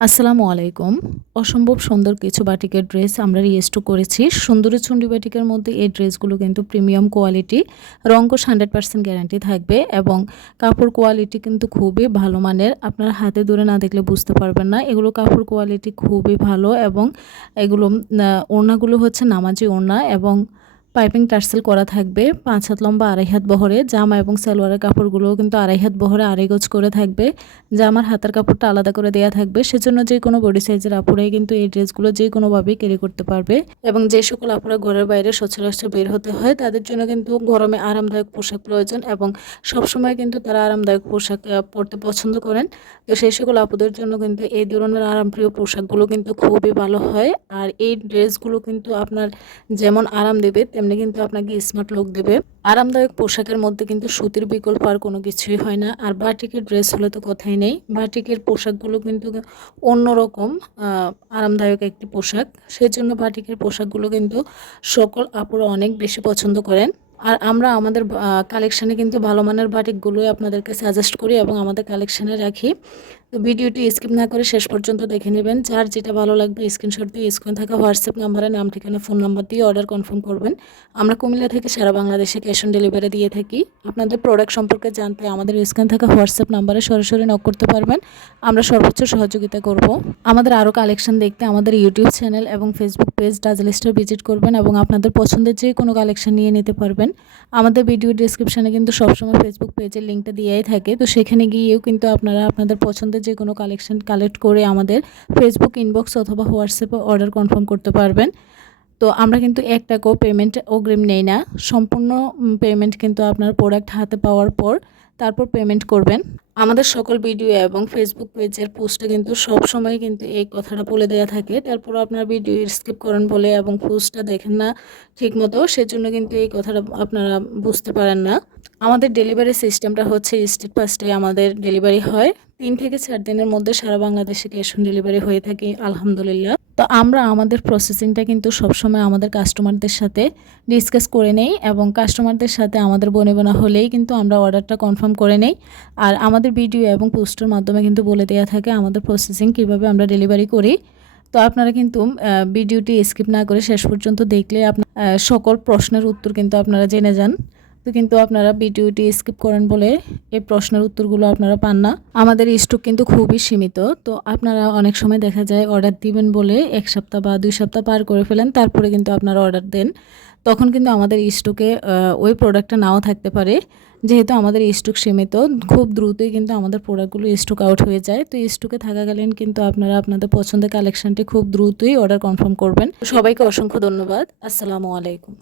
আসসালামু আলাইকুম। অসম্ভব সুন্দর কিছু বাটিকের ড্রেস আমরা রিয়েস্টু করেছি। সুন্দরী চুন্ডি বাটিকের মধ্যে এই ড্রেসগুলো কিন্তু প্রিমিয়াম কোয়ালিটি রঙ্কশ হান্ড্রেড পার্সেন্ট গ্যারান্টি থাকবে এবং কাপড় কোয়ালিটি কিন্তু খুবই ভালো মানের। আপনার হাতে ধরে না দেখলে বুঝতে পারবেন না। এগুলো কাপড় কোয়ালিটি খুবই ভালো এবং এগুলো ওড়নাগুলো হচ্ছে নামাজি ওড়না এবং পাইপিং টার্সেল করা থাকবে, পাঁচ হাত লম্বা, আড়াই হাত বহরে। জামা এবং সালোয়ারের কাপড়গুলোও কিন্তু আড়াই হাত বহরে আড়াই গোজ করে থাকবে। জামার হাতের কাপড়টা আলাদা করে দেওয়া থাকবে। সেজন্য যে কোনো বডি সাইজের আপুরাই কিন্তু এই ড্রেসগুলো যে কোনোভাবেই ক্যারি করতে পারবে। এবং যে সকল আপুরা ঘরের বাইরে সচরাচর বের হতে হয়, তাদের জন্য কিন্তু গরমে আরামদায়ক পোশাক প্রয়োজন এবং সবসময় কিন্তু তারা আরামদায়ক পোশাক পরতে পছন্দ করেন। তো সেই সকল আপুদের জন্য কিন্তু এই ধরনের আরামপ্রিয় পোশাকগুলো কিন্তু খুবই ভালো হয়। আর এই ড্রেসগুলো কিন্তু আপনার যেমন আরাম দেবে, তেমনি কিন্তু আপনাকে স্মার্ট লুক দেবে। আরামদায়ক পোশাকের মধ্যে কিন্তু সুতির বিকল্প আর কোনো কিছুই হয় না। আর বাটিকের ড্রেস হলে তো কথাই নেই। বাটিকের পোশাকগুলো কিন্তু অন্যরকম আরামদায়ক একটি পোশাক। সেজন্য বাটিকের পোশাকগুলো কিন্তু সকল আপুরা অনেক বেশি পছন্দ করেন। আর আমরা আমাদের কালেকশানে কিন্তু ভালো মানের বাটিকগুলোই আপনাদেরকে সাজেস্ট করি এবং আমাদের কালেকশানে রাখি। তো ভিডিওটি স্কিপ না করে শেষ পর্যন্ত দেখে নেবেন। যার যেটা ভালো লাগবে, স্ক্রিনশট দিয়ে স্ক্রিন থাকা হোয়াটসঅ্যাপ নাম্বারে নাম, ঠিকানা, ফোন নাম্বার দিয়ে অর্ডার কনফার্ম করবেন। আমরা কুমিল্লা থেকে সারা বাংলাদেশে ক্যাশ অন ডেলিভারি দিয়ে থাকি। আপনাদের প্রোডাক্ট সম্পর্কে জানতে আমাদের স্ক্রিন থাকা হোয়াটসঅ্যাপ নাম্বারে সরাসরি নক করতে পারবেন। আমরা সর্বোচ্চ সহযোগিতা করব। আমাদের আরও কালেকশন দেখতে আমাদের ইউটিউব চ্যানেল এবং Facebook page Dazzle Star visit করবেন এবং আপনাদের পছন্দের যে কোনো কালেকশন নিয়ে নিতে পারবেন। আমাদের ভিডিও ডিসক্রিপশানে কিন্তু সবসময় ফেসবুক পেজের লিঙ্কটা দিয়েই থাকে। তো সেখানে গিয়েও কিন্তু আপনারা আপনাদের পছন্দের যে কোনো কালেকশন কালেক্ট করে আমাদের ফেসবুক ইনবক্স অথবা হোয়াটসঅ্যাপে অর্ডার কনফার্ম করতে পারবেন। তো আমরা কিন্তু এক টাকাও পেমেন্ট অগ্রিম নেই না। সম্পূর্ণ পেমেন্ট কিন্তু আপনার প্রোডাক্ট হাতে পাওয়ার পর তারপর পেমেন্ট করবেন। আমাদের সকল ভিডিও এবং ফেসবুক পেজের পোস্টে কিন্তু সব সময় কিন্তু এই কথাটা বলে দেওয়া থাকে। তারপর আপনার ভিডিও স্কিপ করেন বলে এবং পোস্টটা দেখেন না ঠিক মতো সেজন্য কিন্তু এই কথাটা আপনারা বুঝতে পারেন না। আমাদের ডেলিভারি সিস্টেমটা হচ্ছে স্টেট ফার্স্টে আমাদের ডেলিভারি হয়। তিন থেকে চার দিনের মধ্যে সারা বাংলাদেশে ক্যাশ অন ডেলিভারি হয়ে থাকে, আলহামদুলিল্লাহ। তো আমরা আমাদের প্রসেসিংটা কিন্তু সবসময় আমাদের কাস্টমারদের সাথে ডিসকাস করে নেই এবং কাস্টমারদের সাথে আমাদের বনে বোনা হলেই কিন্তু আমরা অর্ডারটা কনফার্ম করে নেই। আর আমাদের ভিডিও এবং পোস্টের মাধ্যমে কিন্তু বলে দেওয়া থাকে আমাদের প্রসেসিং কীভাবে আমরা ডেলিভারি করি। তো আপনারা কিন্তু ভিডিওটি স্কিপ না করে শেষ পর্যন্ত দেখলে আপনার সকল প্রশ্নের উত্তর কিন্তু আপনারা জেনে যান। তো কিন্তু আপনারা ভিডিওটি স্কিপ করেন বলে এই প্রশ্নের উত্তরগুলো আপনারা পান না। আমাদের স্টক কিন্তু খুবই সীমিত, তো আপনারা অনেক সময় দেখা যায় অর্ডার দিবেন বলে এক সপ্তাহ বা দুই সপ্তাহ পার করে ফেলেন, তারপরে কিন্তু আপনারা অর্ডার দেন। তখন কিন্তু আমাদের স্টকে ওই প্রোডাক্টটা নাও থাকতে পারে। যেহেতু আমাদের স্টক সীমিত, খুব দ্রুতই কিন্তু আমাদের প্রোডাক্টগুলো স্টক আউট হয়ে যায়। তো স্টকে থাকাকালীন কিন্তু আপনারা আপনাদের পছন্দের কালেকশনটি খুব দ্রুতই অর্ডার কনফার্ম করবেন। সবাইকে অসংখ্য ধন্যবাদ। আসসালামু আলাইকুম।